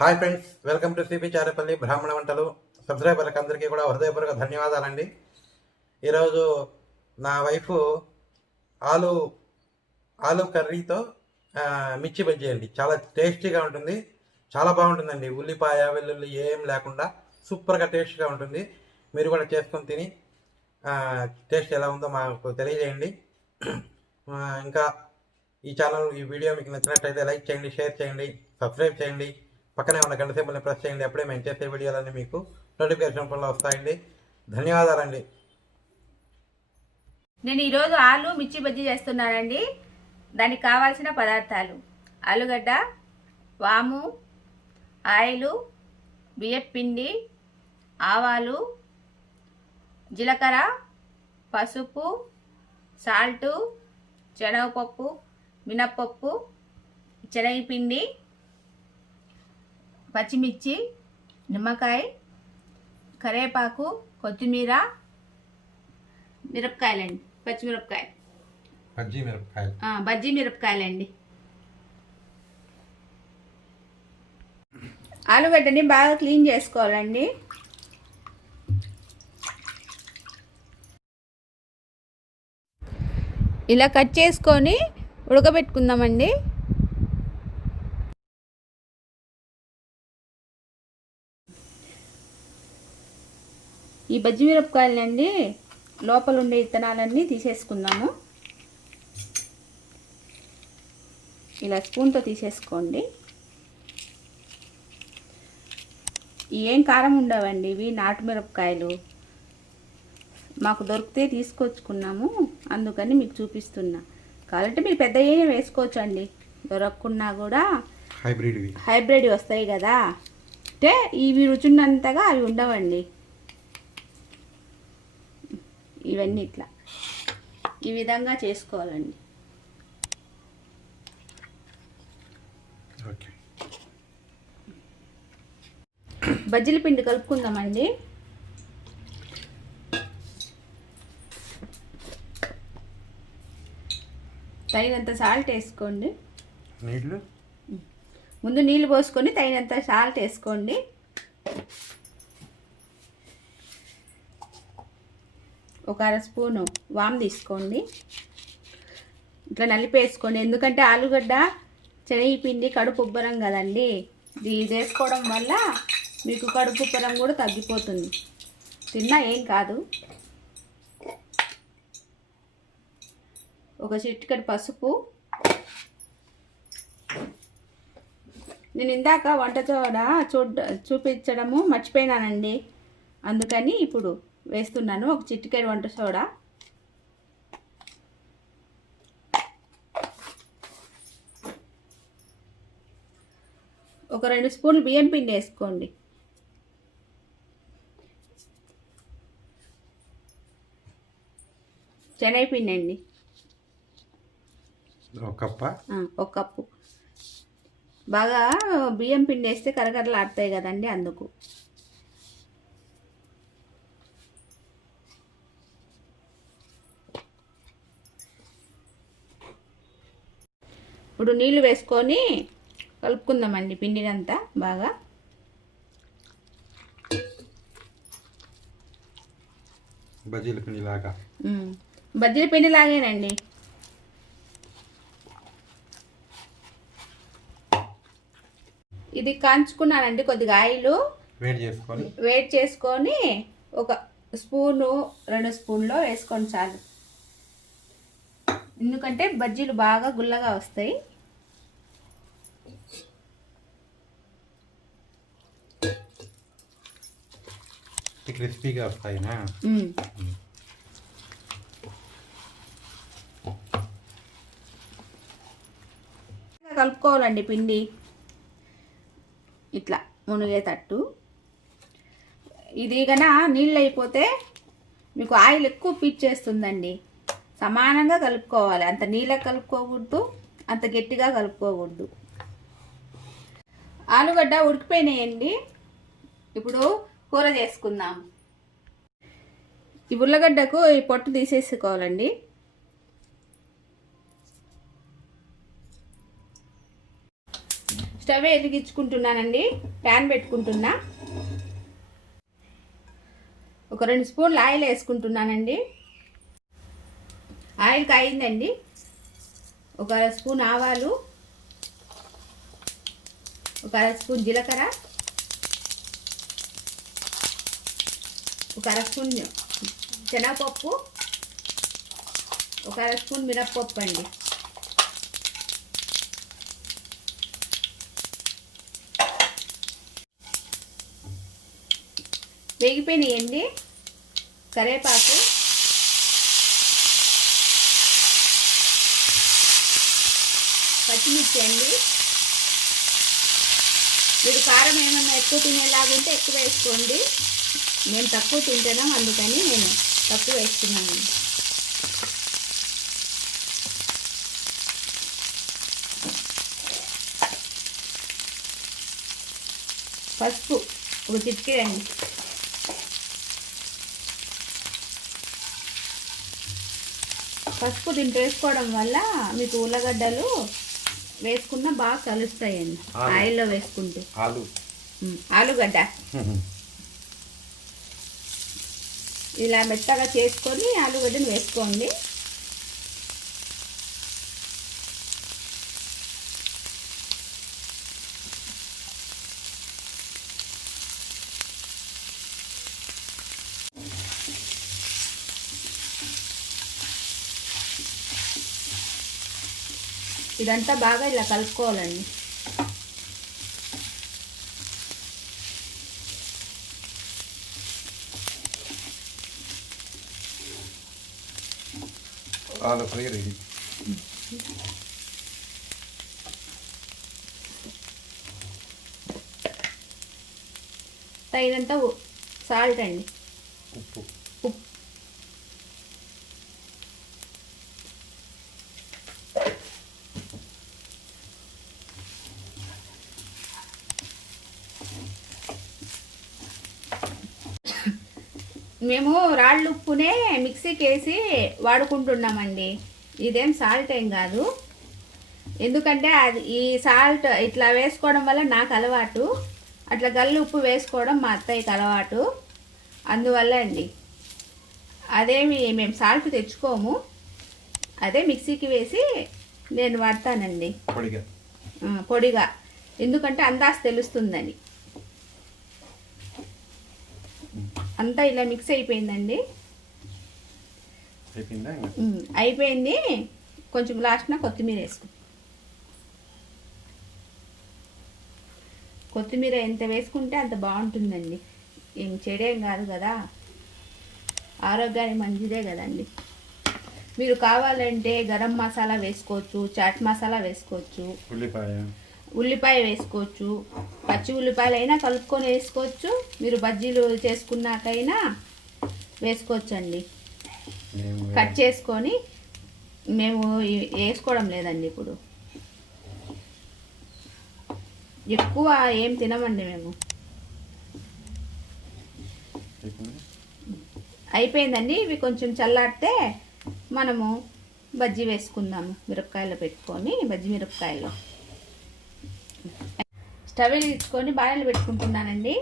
Hi friends, welcome to CP Charepalli బ్రాహ్మణ వంటలు. సబ్స్క్రైబర్లకు అందరికీ కూడా హృదయపూర్వక ధన్యవాదాలండి. ఈరోజు నా వైఫ్ ఆలు ఆలు కర్రీతో మిర్చి బజ్జీ అండి. చాలా టేస్టీగా ఉంటుంది, చాలా బాగుంటుందండి. ఉల్లిపాయ వెల్లుల్లి ఏం లేకుండా సూపర్గా టేస్ట్గా ఉంటుంది. మీరు కూడా చేసుకొని తిని టేస్ట్ ఎలా ఉందో మాకు తెలియజేయండి. ఇంకా ఈ వీడియో మీకు నచ్చినట్లయితే లైక్ చేయండి, షేర్ చేయండి, సబ్స్క్రైబ్ చేయండి. పక్కనే ఉన్న గంట సింబల్ని ప్రెస్ చేయండి. అప్పుడే మేము చేసే వీడియోలన్నీ మీకు నోటిఫికేషన్ రూపంలో వస్తాయండి. ధన్యవాదాలండి. నేను ఈరోజు ఆలు మిర్చి బజ్జీ చేస్తున్నానండి. దానికి కావాల్సిన పదార్థాలు: ఆలుగడ్డ, వాము, ఆయిలు, బియ్యపు పిండి, ఆవాలు, జీలకర్ర, పసుపు, సాల్టు, శనగపప్పు, మినప్పప్పు, శనగపిండి, పచ్చిమిర్చి, నిమ్మకాయ, కరివేపాకు, కొత్తిమీర, మిరపకాయలండి, పచ్చిమిరపకాయలు, బజ్జీ మిరపకాయలండి. ఆలుగడ్డని బాగా క్లీన్ చేసుకోవాలండి. ఇలా కట్ చేసుకొని ఉడకబెట్టుకుందామండి. ఈ బజ్జి మిరపకాయలండి లోపల ఉండే విత్తనాలన్నీ తీసేసుకుందాము. ఇలా స్పూన్తో తీసేసుకోండి. ఏం కారం ఉండవండి, ఇవి నాటు మిరపకాయలు. మాకు దొరికితే తీసుకొచ్చుకున్నాము, అందుకని మీకు చూపిస్తున్నా. కావాలంటే మీరు పెద్దయ్యే వేసుకోవచ్చు అండి, దొరకకున్నా కూడా. హైబ్రిడ్ వస్తాయి కదా, అంటే ఇవి రుచున్నంతగా అవి ఉండవండి. ఇవన్నీ ఇట్లా ఈ విధంగా చేసుకోవాలండి. బజ్జీల పిండి కలుపుకుందామండి. తగినంత సాల్ట్ వేసుకోండి. ముందు నీళ్ళు పోసుకొని తగినంత సాల్ట్ వేసుకోండి. ఒక అర స్పూను వామ్ తీసుకోండి. ఇట్లా నలిపేసుకోండి, ఎందుకంటే ఆలుగడ్డ శనగపిండి కడుపు ఉబ్బరం కదండి. ఇది వేసుకోవడం వల్ల మీకు కడుపు ఉబ్బరం కూడా తగ్గిపోతుంది, తిన్నా ఏం కాదు. ఒక చిటికెడు పసుపు. నేను ఇందాక వంట చూపించడము మర్చిపోయినానండి, అందుకని ఇప్పుడు వేస్తున్నాను. ఒక చిటికెడు వంట సోడా, ఒక 2 స్పూన్లు బియ్యం పిండి వేసుకోండి. శనగపిండి అండి ఒక కప్పు. బాగా బియ్యం పిండి వేస్తే కరకరలాడతాయి కదండి, అందుకు. ఇప్పుడు నీళ్ళు వేసుకొని కలుపుకుందామండి పిండినంతా బాగా. బజ్జీల పిండి లాగేనండి. ఇది కాంచుకున్నానండి. కొద్దిగా ఆయిల్ వేడి చేసుకొని ఒక స్పూను 2 స్పూన్లో వేసుకోండి చాలు, ఎందుకంటే బజ్జీలు బాగా గుల్లగా వస్తాయి. క్రిస్పీగా వస్తాయినా. కలుపుకోవాలండి పిండి ఇట్లా మునిగేటట్టు. ఇది కన్నా నీళ్ళు అయిపోతే మీకు ఆయిల్ ఎక్కువ పీల్చేస్తుందండి. సమానంగా కలుపుకోవాలి, అంత నీళ్ళగా కలుపుకోకూడదు, అంత గట్టిగా కలుపుకోకూడదు. ఆలుగడ్డ ఉడికిపోయినాయండి. ఇప్పుడు కూర చేసుకుందాం. ఈ ఉల్లగడ్డకు ఈ పొట్టు తీసేసుకోవాలండి. స్టవ్ వెలిగించుకుంటున్నానండి. ప్యాన్ పెట్టుకుంటున్నా. ఒక 2 స్పూన్లు ఆయిల్ వేసుకుంటున్నానండి. ఆయిల్ కాయిందండి. ఒక 1 స్పూన్ ఆవాలు, ఒక 1 స్పూన్ జీలకర్ర, ఒక 1 స్పూన్ శనగపప్పు, ఒక 1 స్పూన్ మినప్పప్పు అండి. వేగిపోయినాయండి. కరివేపాకు, పచ్చిమిర్చి అండి. మీరు కారం ఏమన్నా ఎక్కువ తినేలాగుంటే ఎక్కువ వేసుకోండి. మేము తక్కువ తింటున్నాం, అందుకని నేను తక్కువ వేస్తున్నాను. పసుపు ఒక చిటికెడు అండి. పసుపు దీంట్లో వేసుకోవడం వల్ల మీకు ఉల్లగడ్డలు వేసుకున్న బాగా కలుస్తాయండి. ఆయిల్లో వేసుకుంటే ఆలుగడ్డ ఇలా మెత్తగా చేసుకొని ఆలుగడ్డను వేసుకోండి. ఇదంతా బాగా ఇలా కలుపుకోవాలండి. ఆలు ఫ్రై రెడీ. తగినంత సాల్ట్ అండి, ఉప్పు. మేము రాళ్ళు ఉప్పునే మిక్సీకి వేసి వాడుకుంటున్నామండి. ఇదేం సాల్ట్ ఏం కాదు. ఎందుకంటే అది ఈ సాల్ట్ ఇట్లా వేసుకోవడం వల్ల నాకు అలవాటు, అట్లా గల్లు ఉప్పు వేసుకోవడం మా అత్తయ్యకి అలవాటు. అందువల్ల అండి, అదేమి మేము సాల్ట్ తెచ్చుకోము, అదే మిక్సీకి వేసి నేను వాడతానండి పొడిగా. ఎందుకంటే అందాజ తెలుస్తుందని. అంతా ఇలా మిక్స్ అయిపోయిందండి. అయిపోయింది. కొంచెం లాస్ట్న కొత్తిమీర వేసుకో. కొత్తిమీర ఎంత వేసుకుంటే అంత బాగుంటుందండి. ఏం చెడేం కాదు కదా, ఆరోగ్యానికి మంచిదే కదండి. మీరు కావాలంటే గరం మసాలా వేసుకోవచ్చు, చాట్ మసాలా వేసుకోవచ్చు, ఉల్లిపాయ వేసుకోవచ్చు, పచ్చి ఉల్లిపాయలు అయినా కలుపుకొని వేసుకోవచ్చు. మీరు బజ్జీలు చేసుకున్నాకైనా వేసుకోవచ్చు అండి. కట్ చేసుకొని మేము వేసుకోవడం లేదండి. ఇప్పుడు ఎక్కువ ఏం తినమండి మేము. అయిపోయిందండి. ఇవి కొంచెం చల్లారితే మనము బజ్జీ వేసుకుందాము. మిరపకాయలు పెట్టుకొని బజ్జీ మిరపకాయలు. స్టవ్ వెలిగించుకొని బాణలు పెట్టుకుంటున్నానండి.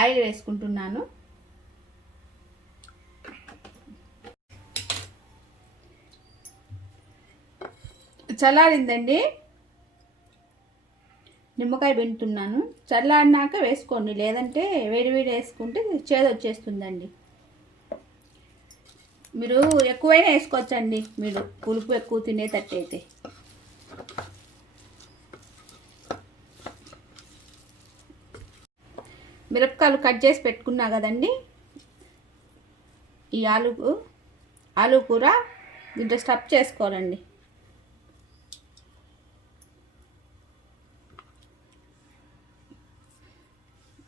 ఆయిల్ వేసుకుంటున్నాను. చల్లారిందండి. నిమ్మకాయ పిండుతున్నాను. చల్లారినాక వేసుకోండి, లేదంటే వేడి వేసుకుంటే చేదు వచ్చేస్తుందండి. మీరు ఎక్కువైనా వేసుకోవచ్చండి, మీరు పులుపు ఎక్కువ తినేటట్టయితే. మిరపకాయలు కట్ చేసి పెట్టుకున్నా కదండి. ఈ ఆలు కూర దీంట్లో స్టఫ్ చేసుకోవాలండి.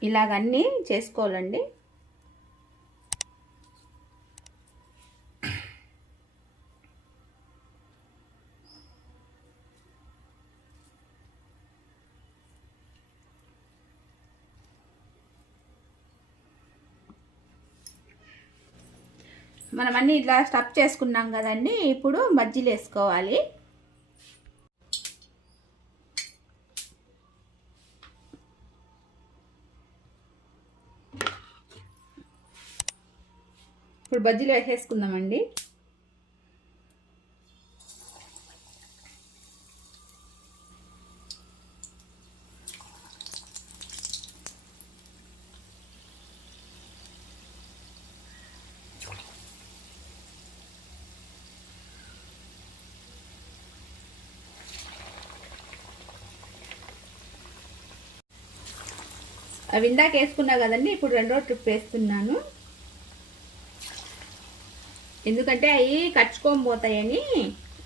ఇలాగన్నీ చేసుకోవాలండి. మనం అన్నీ ఇట్లా స్టఫ్ చేసుకున్నాం కదండి. ఇప్పుడు బజ్జీలు వేసుకోవాలి. ఇప్పుడు బజ్జీలు వేసేసుకుందామండి. అవి ఇందాక వేసుకున్నా కదండి. ఇప్పుడు రెండో ట్రిప్ వేస్తున్నాను. ఎందుకంటే అవి కచ్చుకొని పోతాయని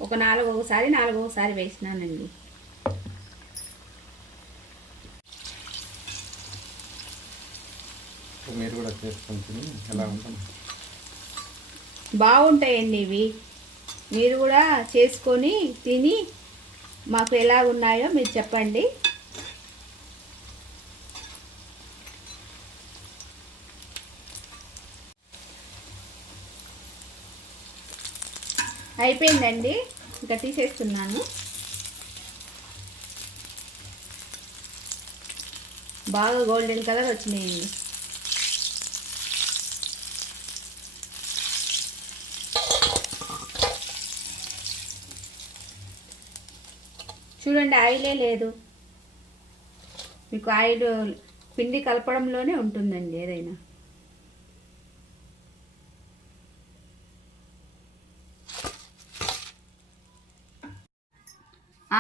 ఒక నాలుగోసారి వేసినానండి. మీరు కూడా చేసుకొని తిని ఎలా ఉంటుంది? బాగుంటాయండి ఇవి. మీరు కూడా చేసుకొని తిని మాకు ఎలా ఉన్నాయో మీరు చెప్పండి. అయిపోయిందండి. ఇంకా తీసేస్తున్నాను. బాగా గోల్డెన్ కలర్ వచ్చినాయండి. చూడండి, ఆయిలే లేదు. మీకు ఆయిల్ పిండి కలపడంలోనే ఉంటుందండి ఏదైనా.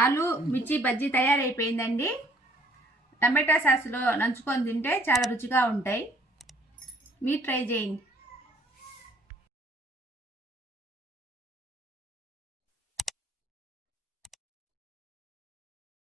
ఆలు మిర్చి బజ్జీ తయారైపోయిందండి. టమాటా సాస్లో నంచుకొని తింటే చాలా రుచిగా ఉంటాయి. మీరు ట్రై చేయండి.